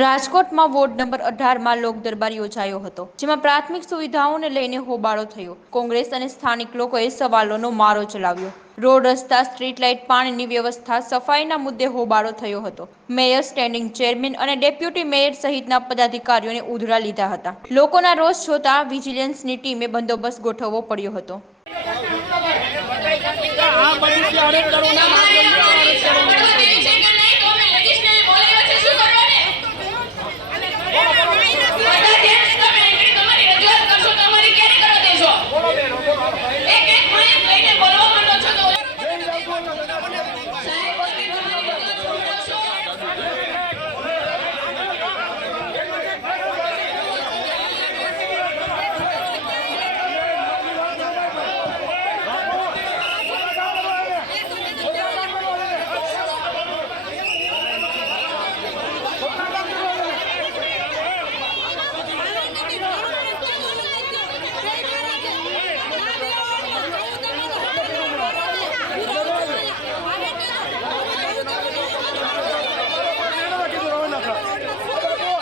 રાજકોટમાં ward number 18માં લોક દરબાર યોજાયો હતો, જેમાં પ્રાથમિક સુવિધાઓને લઈને હોબાળો થયો। કોંગ્રેસ અને સ્થાનિક લોકોએ સવાલોનો મારો ચલાવ્યો। રોડ, રસ્તા, સ્ટ્રીટ લાઇટ, પાણીની વ્યવસ્થા, સફાઈના મુદ્દે હોબાળો થયો હતો। મેયર, સ્ટેન્ડિંગ ચેરમેન અને ડેપ્યુટી મેયર સહિતના પદાધિકારીઓને ઉધડા લીધા હતા। લોકોના રોષ જોતા વિજિલન્સની ટીમે બંદોબસ્ત ગોઠવવો પડ્યો હતો।